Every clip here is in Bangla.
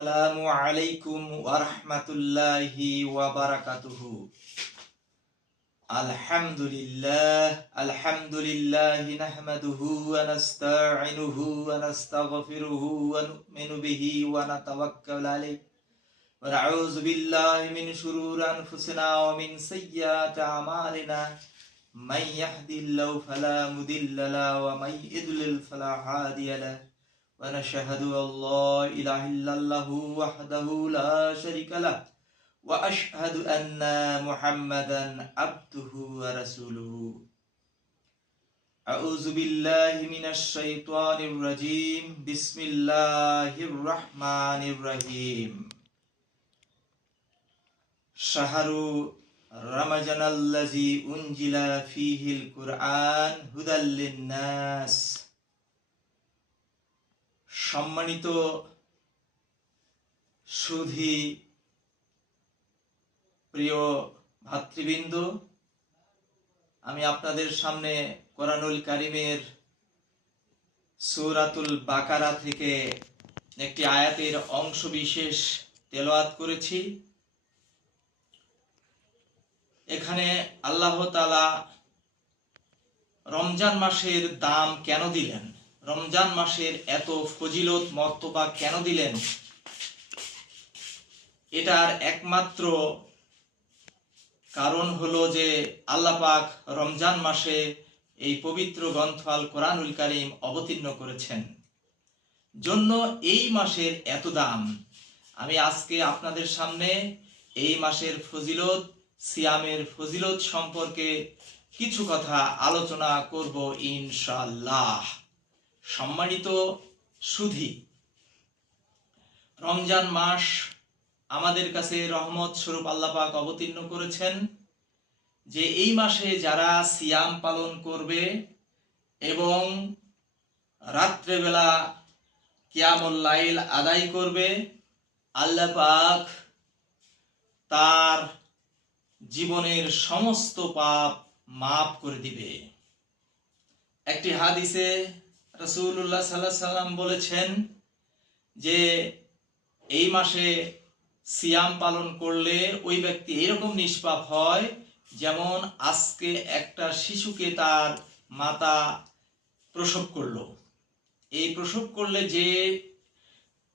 আসসালামু আলাইকুম ওয়া রাহমাতুল্লাহি ওয়া বারাকাতুহু আলহামদুলিল্লাহ আলহামদুলিল্লাহি নাহমাদুহু ওয়া নাস্তাঈনুহু ওয়া নাস্তাগফিরুহু ওয়া নু'মিনু বিহি ওয়া নাতাওয়াক্কালু আলাইহি ওয়া নাউযু বিল্লাহি মিন শুরুরি আনফুসিনা ওয়া মিন সাইয়্যাতি আমালিনা মান ইয়াহদিল্লাহু ফালা মুদিল্লা লাহু ওয়া মান ইদলিল ফালা হাদিয়া লাহু ونشهد أن لا إله إلا الله وحده لا شريك له وأشهد أن محمدا عبده ورسوله. أعوذ بالله من الشيطان الرجيم. بسم الله الرحمن الرحيم. شهر رمضان الذي أنزل فيه القرآن هدى للناس. সম্মানিত সুধি প্রিয় ভাতৃবৃন্দ, আমি আপনাদের সামনে কোরআনুল কারিমের সূরাতুল বাকারা থেকে একটি আয়াতের অংশ বিশেষ তেলাওয়াত করেছি। এখানে আল্লাহ তাআলা রমজান মাসের দাম কেন দিলেন? রমজান মাসের এত ফজিলত, মর্তবা কেন দিলেন? এটার একমাত্র কারণ হলো যে আল্লাহ পাক রমজান মাসে এই পবিত্র গ্রন্থ আল কোরআনুল কারিম অবতীর্ণ করেছেন। জন্য এই মাসের এত দাম। আমি আজকে আপনাদের সামনে এই মাসের ফজিলত, সিয়ামের ফজিলত সম্পর্কে কিছু কথা আলোচনা করব ইনশাআল্লাহ। সম্মানিত সুধী, রমজান মাস আমাদের কাছে রহমত স্বরূপ আল্লাপাক অবতীর্ণ করেছেন, যে এই মাসে যারা সিয়াম পালন করবে এবং রাত্রেবেলা কিয়ামুল লাইল আদায় করবে, আল্লাহ পাক তার জীবনের সমস্ত পাপ মাফ করে দিবে। একটি হাদিসে রসুল্লাহ সাল্লাহ সাল্লাম বলেছেন যে এই মাসে সিয়াম পালন করলে ওই ব্যক্তি এরকম নিষ্পাপ হয় যেমন আজকে একটা শিশুকে তার মাতা প্রসব করল। এই প্রসব করলে যে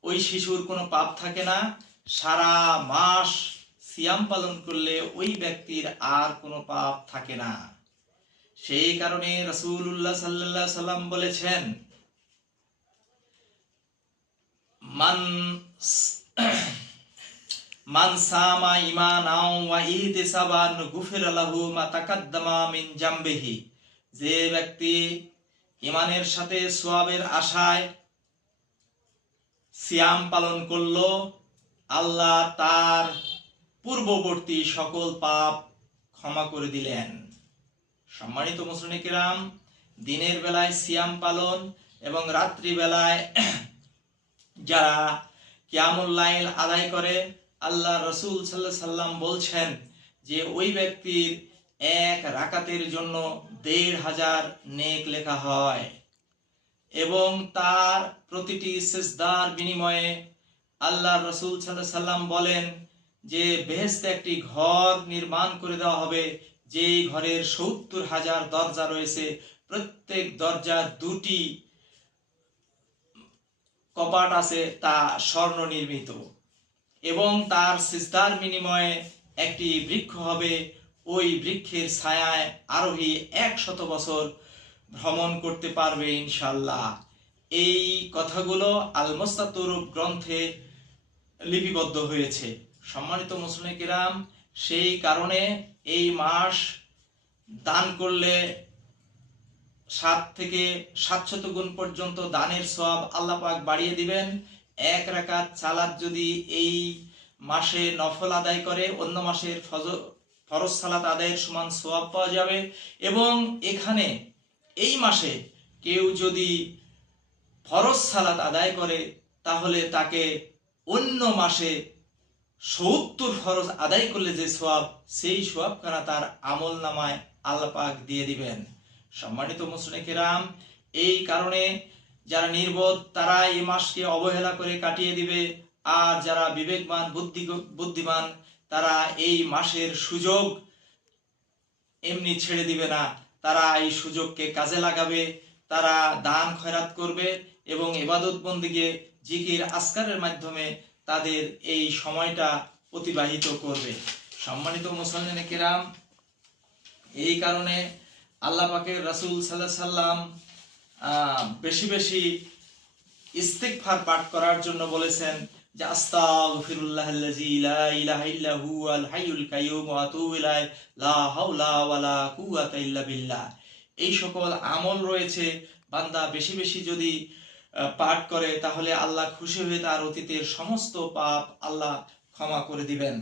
ওই শিশুর কোনো পাপ থাকে না, সারা মাস সিয়াম পালন করলে ওই ব্যক্তির আর কোনো পাপ থাকে না। সেই কারণে রসুল্লাহ সাল্লাহ সাল্লাম বলেছেন, মান যে ব্যক্তি ইমানের সাথে সোয়াবের আশায় সিয়াম পালন করল, আল্লাহ তার পূর্ববর্তী সকল পাপ ক্ষমা করে দিলেন। সম্মানিত মুসলিম দিনের বেলায় সিয়াম পালন এবং রাত্রি বেলায় যারা কিয়ামুল লাইল আদায় করে, আল্লাহ রসুল সাল্লাহ সাল্লাম বলছেন যে ওই ব্যক্তির এক রাকাতের জন্য দেড় হাজার নেক লেখা হয় এবং তার প্রতিটি সেজদার বিনিময়ে আল্লাহ রসুল সাল্লাহ সাল্লাম বলেন যে বেহেস্তে একটি ঘর নির্মাণ করে দেওয়া হবে যেই ঘরের সত্তর হাজার দরজা রয়েছে, প্রত্যেক দরজার দুটি কপাট আছে, তা স্বর্ণ নির্মিত। এবং তার সিস্তার বিনিময়ে একটি বৃক্ষ হবে। ওই বৃক্ষের ছায়ায় আরোহী একশত বছর ভ্রমণ করতে পারবে ইনশাল্লাহ এই কথাগুলো আল গ্রন্থে লিপিবদ্ধ হয়েছে। সম্মানিত মুসলিম কিরাম সেই কারণে এই মাস দান করলে সাত থেকে সাতশত গুণ পর্যন্ত দানের সব আল্লাহ পাক বাড়িয়ে দিবেন। এক রাকাত সালাদ যদি এই মাসে নফল আদায় করে, অন্য মাসের ফরজ সালাত আদায়ের সমান সোয়াব পাওয়া যাবে এবং এখানে এই মাসে কেউ যদি ফরজ সালাত আদায় করে, তাহলে তাকে অন্য মাসে সত্তর ফরজ আদায় করলে যে সোয়াব সেই সোয়াব কানা তার আমল নামায় আল্লাহ পাক দিয়ে দিবেন। সম্মানিত মুসলিকেরাম এই কারণে যারা নির্বোধ তারা এই মাসকে অবহেলা করে কাটিয়ে দিবে। আর যারা বিবেকবান, বুদ্ধি, বুদ্ধিমান, তারা এই মাসের সুযোগ এমনি ছেড়ে দিবে না। তারা এই সুযোগকে কাজে লাগাবে, তারা দান খয়রাত করবে এবং এবাদত বন্দিকে জিকির আসকারের মাধ্যমে তাদের এই সময়টা অতিবাহিত করবে। সম্মানিত মুসলমান কেরাম, এই কারণে আল্লাহ পাকের রাসূল সাল্লাল্লাহু সাল্লাম বেশি বেশি ইস্তিগফার পাঠ করার জন্য বলেছেন এই সকল আমল রয়েছে, বান্দা বেশি বেশি যদি পাঠ করে, তাহলে আল্লাহ খুশি হয়ে তার অতীতের সমস্ত পাপ আল্লাহ ক্ষমা করে দিবেন।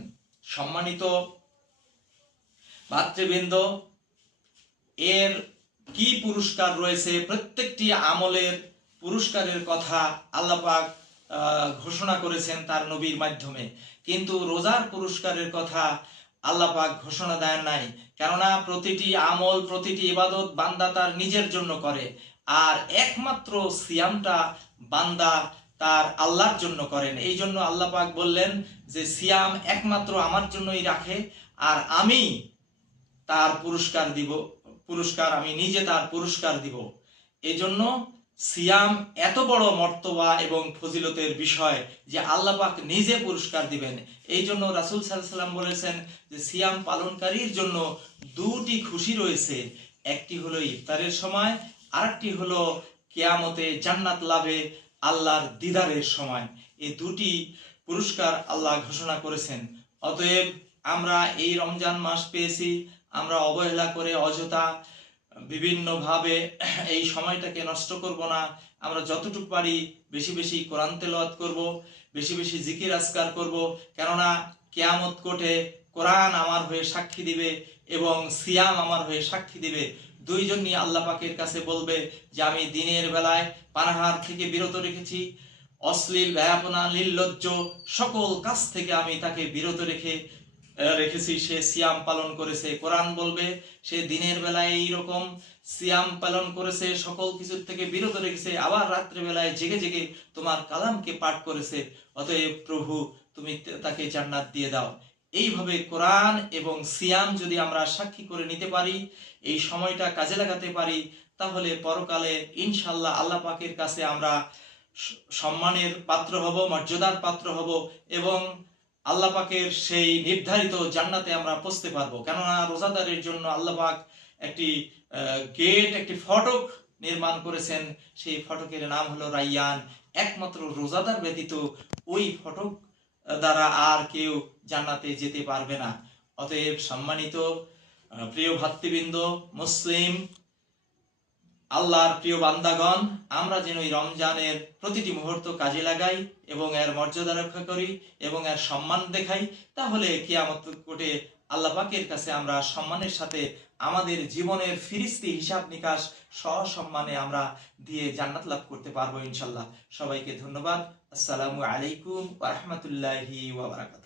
সম্মানিত ভাতৃবৃন্দ, এর কি পুরস্কার রয়েছে? প্রত্যেকটি আমলের পুরস্কারের কথা আল্লাহ পাক ঘোষণা করেছেন তার নবীর মাধ্যমে। কিন্তু রোজার পুরস্কারের কথা আল্লাহ পাক ঘোষণা দেন নাই। কেননা প্রতিটি আমল, প্রতিটি ইবাদত বান্দা তার নিজের জন্য করে। আর একমাত্র সিয়ামটা বান্দা তার আল্লাহর জন্য করেন। এই জন্য আল্লাহ পাক বললেন যে, সিয়াম একমাত্র আমার জন্যই রাখে আর আমি তার পুরস্কার দিব, পুরস্কার আমি নিজে তার পুরস্কার দিব। এজন্য সিয়াম এত বড় মর্তবা এবং ফজিলতের বিষয় যে আল্লাহ পাক নিজে পুরস্কার দিবেন। এই জন্য রাসুল সাল্লাম বলেছেন যে, সিয়াম পালনকারীর জন্য দুটি খুশি রয়েছে। একটি হলো ইফতারের সময় আরেকটি হলো কেয়ামতে জান্নাত লাভে আল্লাহর দিদারের সময়। এই দুটি পুরস্কার আল্লাহ ঘোষণা করেছেন। অতএব আমরা এই রমজান মাস পেয়েছি, আমরা অবহেলা করে অযথা বিভিন্নভাবে এই সময়টাকে নষ্ট করব না। আমরা যতটুকু পারি বেশি বেশি কোরআন তেলাওয়াত করব, বেশি বেশি জিকির আজকার করব। কেননা কেয়ামত কোটে কোরআন আমার হয়ে সাক্ষী দিবে এবং সিয়াম আমার হয়ে সাক্ষী দিবে। দুইজনই আল্লাহ পাকের কাছে বলবে যে, আমি দিনের বেলায় পানাহার থেকে বিরত রেখেছি। অশ্লীল ব্যাপনা নির্লজ্জ সকল কাজ থেকে আমি তাকে বিরত রেখে রেখেছি। সে সিয়াম পালন করেছে। কোরআন বলবে, সে দিনের বেলায় এই রকম সিয়াম পালন করেছে, সকল কিছুর থেকে বিরত রেখেছে। আবার রাত্রে বেলায় জেগে জেগে তোমার কালামকে পাঠ করেছে। অতএব প্রভু, তুমি তাকে জান্নাত দিয়ে দাও। এইভাবে কোরআন এবং সিয়াম যদি আমরা সাক্ষী করে নিতে পারি, এই সময়টা কাজে লাগাতে পারি, তাহলে পরকালে ইনশাল্লাহ আল্লাহ পাকের কাছে আমরা সম্মানের পাত্র হব, মর্যাদার পাত্র হব এবং আল্লাহ পাকের সেই নির্ধারিত জান্নাতে আমরা পৌঁছতে পারব। কেননা রোজাদারের জন্য আল্লাহ পাক একটি গেট একটি ফটক নির্মাণ করেছেন। সেই ফটকের নাম হলো রাইয়ান। একমাত্র রোজাদার ব্যতীত ওই ফটক দ্বারা আর কেউ জান্নাতে যেতে পারবে না। অতএব সম্মানিত প্রিয় ভাতৃবৃন্দ, মুসলিম, আল্লাহর প্রিয় বান্দাগণ, আমরা যেন এই রমজানের প্রতিটি মুহূর্ত কাজে লাগাই এবং এর মর্যাদা রক্ষা করি এবং এর সম্মান দেখাই, তাহলে কিয়ামত কোটে আল্লাহ পাকের কাছে আমরা সম্মানের সাথে আমাদের জীবনের ফিরিস্তি হিসাব নিকাশ সসম্মানে আমরা দিয়ে জান্নাত লাভ করতে পারব ইনশাল্লাহ সবাইকে ধন্যবাদ। আসসালামু আলাইকুম ওয়া রাহমাতুল্লাহি ওয়া বারাকাতুহু।